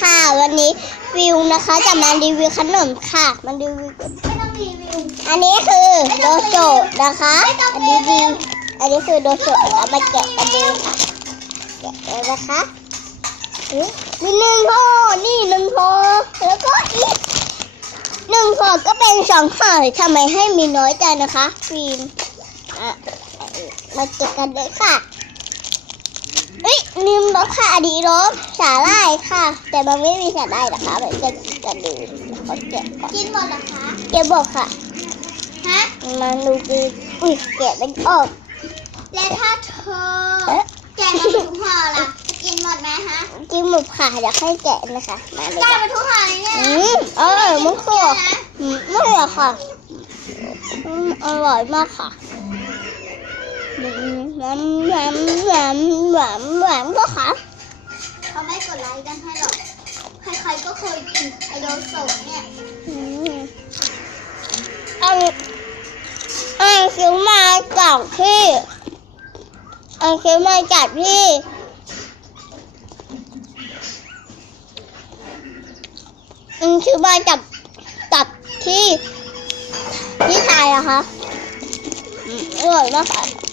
ค่ะ วันนี้วิวนะคะจะมารีวิวขนมค่ะมารีวิวไม่ต้องรีวิว อันนี้คือโดโจนะคะ อันนี้ดีอันนี้คือโดโจเอามาแกะกันดีค่ะแกะเลยนะคะมีหนึ่งห่อนี่หนึ่งห่อแล้วก็อีกหนึ่งห่อก็เป็นสองห่อทำไมให้มีน้อยจังนะคะฟิล์มอะมาแกะกันเลยค่ะ บอกค่ะอันนี้รสสาหร่ายค่ะ แต่มันไม่มีสาหร่ายนะคะมันจะกันดูขอแกะก่อนกินหมดเหรอคะแกะบอกค่ะฮะมาดูดีอุ้ยแกะไม่ออกแล้วถ้าเธอเอ๊ะแกะมาทุกห่อล่ะจะกินหมดไหมฮะจิ้มหมุบค่ะอยากให้แกะนะคะมาเลยแกะค่ะมาทุกห่อเลยเนี่ยอืมอร่อยมากค่ะอืมไม่หรอกค่ะอืมอร่อยมากค่ะอืม หวานหวานหวานหวานหวานก็ค่ะเขาไม่กดไลค์กันให้หรอก ใครๆก็เคยกินไอโดโซะเนี่ยอืมอันอันซื้อมาจากที่อันซื้อมาจากที่อันซื้อมาจากจากที่ที่ไทยอะคะอืมอร่อยมากค่ะ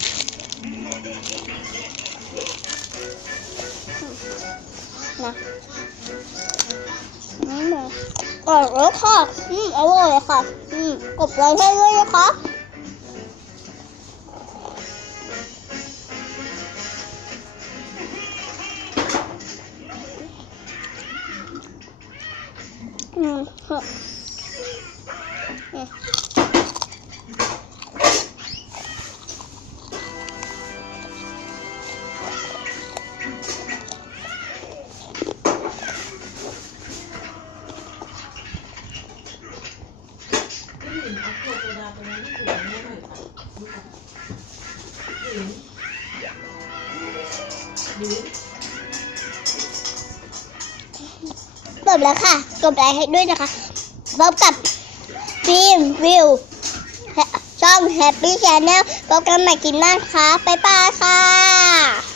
นะอืมอร่อยแล้วค่ะอืมอร่อยค่ะ อืมกดไลค์ให้ด้วยนะคะอืม ฮะอืมจบแล้วค่ะกดไลค์ให้ด้วยนะคะพบกับฟิล์มวิวช่อง Happy Channel พบกันใหม่กินหน้าค่ะ บ๊ายบายค่ะ